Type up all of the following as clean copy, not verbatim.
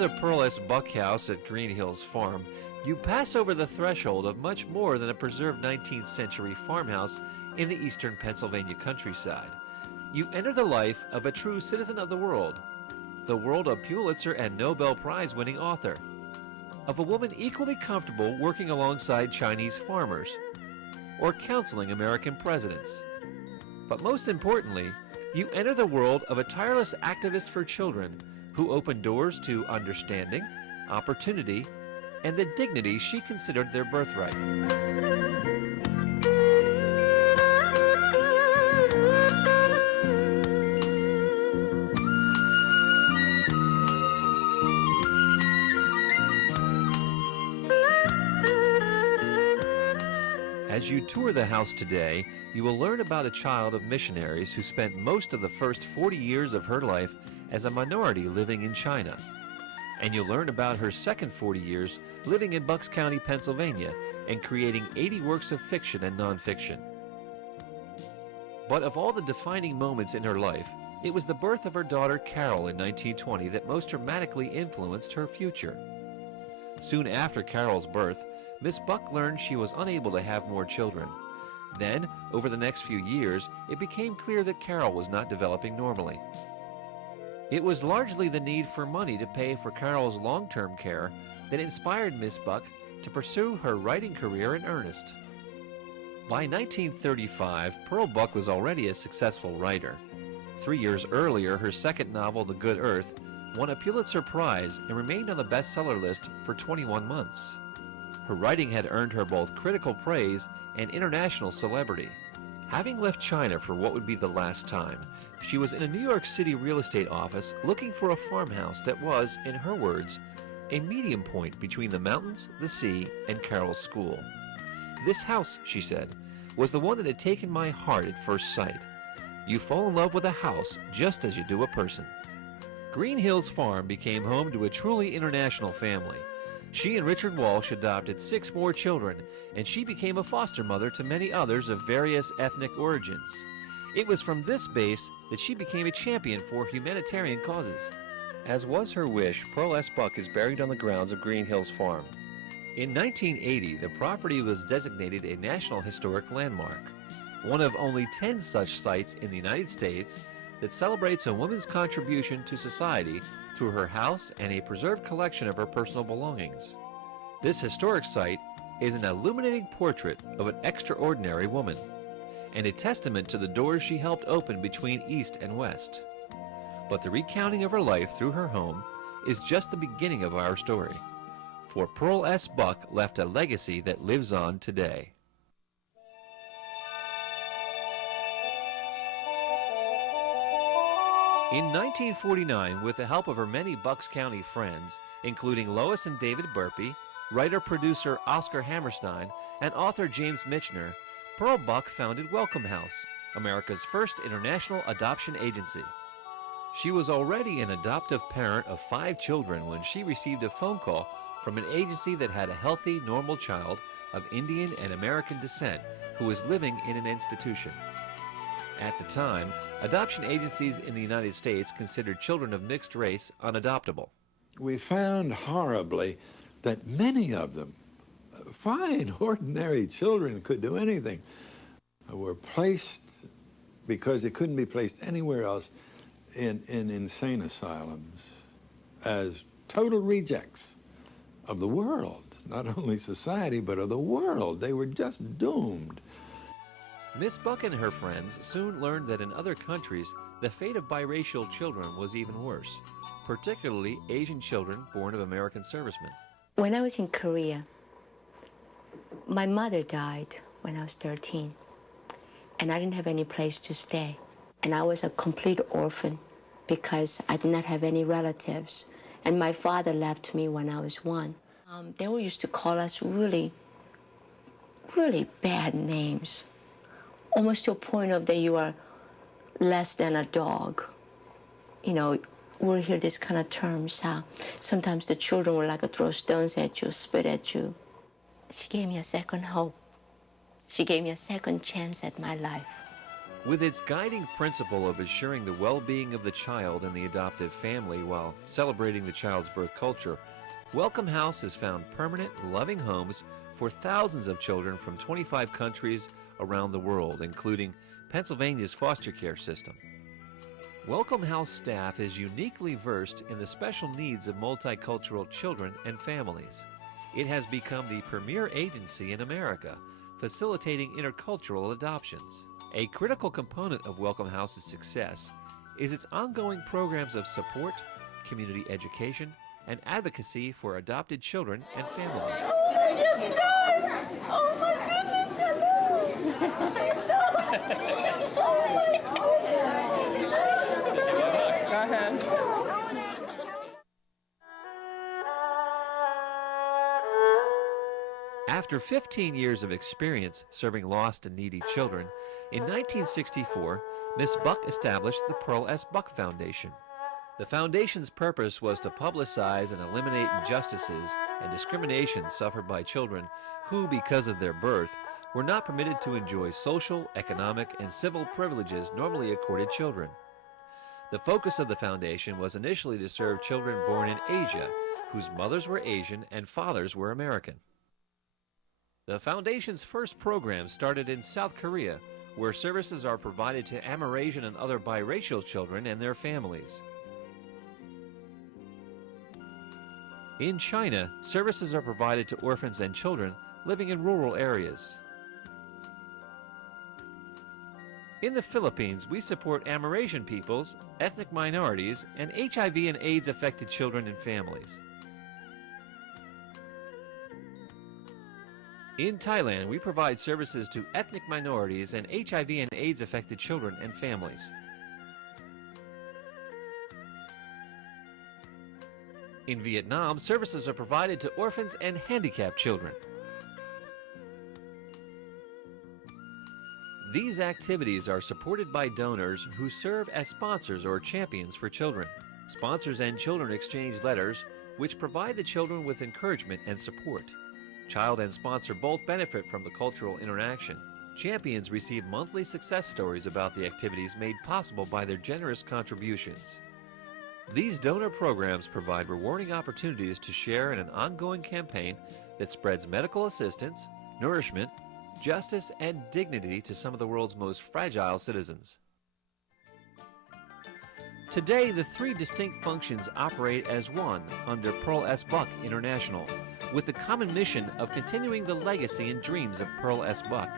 the Pearl S. Buck House at Green Hills Farm, you pass over the threshold of much more than a preserved 19th century farmhouse in the eastern Pennsylvania countryside. You enter the life of a true citizen of the world of Pulitzer and Nobel Prize winning author, of a woman equally comfortable working alongside Chinese farmers, or counseling American presidents. But most importantly, you enter the world of a tireless activist for children who opened doors to understanding, opportunity, and the dignity she considered their birthright. As you tour the house today, you will learn about a child of missionaries who spent most of the first 40 years of her life as a minority living in China. And you'll learn about her second 40 years living in Bucks County, Pennsylvania, and creating 80 works of fiction and nonfiction. But of all the defining moments in her life, it was the birth of her daughter Carol in 1920 that most dramatically influenced her future. Soon after Carol's birth, Miss Buck learned she was unable to have more children. Then, over the next few years, it became clear that Carol was not developing normally. It was largely the need for money to pay for Carol's long-term care that inspired Miss Buck to pursue her writing career in earnest. By 1935, Pearl Buck was already a successful writer. 3 years earlier, her second novel, The Good Earth, won a Pulitzer Prize and remained on the bestseller list for 21 months. Her writing had earned her both critical praise and international celebrity. Having left China for what would be the last time, she was in a New York City real estate office looking for a farmhouse that was, in her words, a medium point between the mountains, the sea, and Carol's school. This house, she said, was the one that had taken my heart at first sight. You fall in love with a house just as you do a person. Green Hills Farm became home to a truly international family. She and Richard Walsh adopted 6 more children, and she became a foster mother to many others of various ethnic origins. It was from this base that she became a champion for humanitarian causes. As was her wish, Pearl S. Buck is buried on the grounds of Green Hills Farm. In 1980, the property was designated a National Historic Landmark, one of only 10 such sites in the United States that celebrates a woman's contribution to society through her house and a preserved collection of her personal belongings. This historic site is an illuminating portrait of an extraordinary woman, and a testament to the doors she helped open between East and West. But the recounting of her life through her home is just the beginning of our story, for Pearl S. Buck left a legacy that lives on today. In 1949, with the help of her many Bucks County friends, including Lois and David Burpee, writer-producer Oscar Hammerstein, and author James Michener, Pearl Buck founded Welcome House, America's first international adoption agency. She was already an adoptive parent of 5 children when she received a phone call from an agency that had a healthy, normal child of Indian and American descent who was living in an institution. At the time, adoption agencies in the United States considered children of mixed race unadoptable. We found horribly that many of them, fine, ordinary children, could do anything, were placed, because they couldn't be placed anywhere else, in insane asylums as total rejects of the world, not only society, but of the world. They were just doomed. Miss Buck and her friends soon learned that in other countries, the fate of biracial children was even worse, particularly Asian children born of American servicemen. When I was in Korea, my mother died when I was 13, and I didn't have any place to stay. And I was a complete orphan because I did not have any relatives. And my father left me when I was 1. They all used to call us really, really bad names, almost to a point of that you are less than a dog. You know, we'll hear this kind of terms. Sometimes the children will like throw stones at you, spit at you. She gave me a second hope. She gave me a second chance at my life. With its guiding principle of assuring the well-being of the child and the adoptive family while celebrating the child's birth culture, Welcome House has found permanent, loving homes for thousands of children from 25 countries around the world, including Pennsylvania's foster care system. Welcome House staff is uniquely versed in the special needs of multicultural children and families. It has become the premier agency in America, facilitating intercultural adoptions. A critical component of Welcome House's success is its ongoing programs of support, community education, and advocacy for adopted children and families. Oh, yes, it does! Oh, my goodness, hello! Oh, my goodness! Go ahead. After 15 years of experience serving lost and needy children, in 1964, Miss Buck established the Pearl S. Buck Foundation. The foundation's purpose was to publicize and eliminate injustices and discrimination suffered by children who, because of their birth, were not permitted to enjoy social, economic, and civil privileges normally accorded children. The focus of the foundation was initially to serve children born in Asia, whose mothers were Asian and fathers were American. The foundation's first program started in South Korea, where services are provided to Amerasian and other biracial children and their families. In China, services are provided to orphans and children living in rural areas. In the Philippines, we support Amerasian peoples, ethnic minorities, and HIV and AIDS affected children and families. In Thailand, we provide services to ethnic minorities and HIV and AIDS affected children and families. In Vietnam, services are provided to orphans and handicapped children. These activities are supported by donors who serve as sponsors or champions for children. Sponsors and children exchange letters, which provide the children with encouragement and support. Child and sponsor both benefit from the cultural interaction. Champions receive monthly success stories about the activities made possible by their generous contributions. These donor programs provide rewarding opportunities to share in an ongoing campaign that spreads medical assistance, nourishment, justice, and dignity to some of the world's most fragile citizens. Today, the three distinct functions operate as one under Pearl S. Buck International, with the common mission of continuing the legacy and dreams of Pearl S. Buck.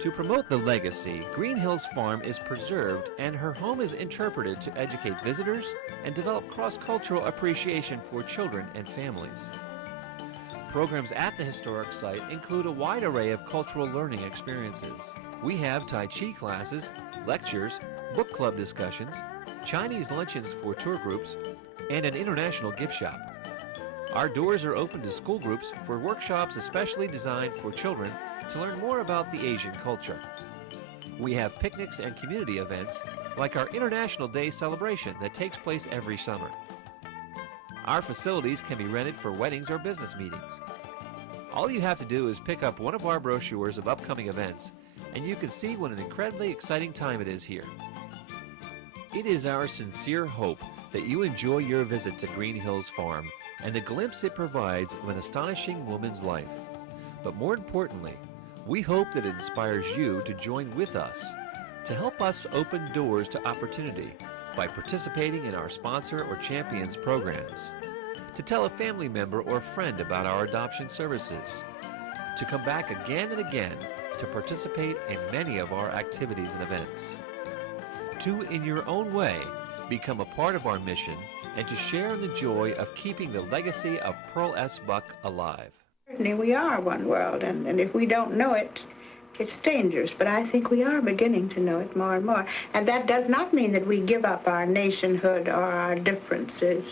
To promote the legacy, Green Hills Farm is preserved and her home is interpreted to educate visitors and develop cross-cultural appreciation for children and families. Programs at the historic site include a wide array of cultural learning experiences. We have Tai Chi classes, lectures, book club discussions, Chinese luncheons for tour groups, and an international gift shop. Our doors are open to school groups for workshops especially designed for children to learn more about the Asian culture. We have picnics and community events like our International Day celebration that takes place every summer. Our facilities can be rented for weddings or business meetings. All you have to do is pick up one of our brochures of upcoming events, and you can see what an incredibly exciting time it is here. It is our sincere hope that you enjoy your visit to Green Hills Farm and the glimpse it provides of an astonishing woman's life. But more importantly, we hope that it inspires you to join with us to help us open doors to opportunity by participating in our sponsor or champions programs, to tell a family member or friend about our adoption services, to come back again and again to participate in many of our activities and events, to, in your own way, become a part of our mission and to share in the joy of keeping the legacy of Pearl S. Buck alive. Certainly we are one world, and if we don't know it, it's dangerous. But I think we are beginning to know it more and more. And that does not mean that we give up our nationhood or our differences.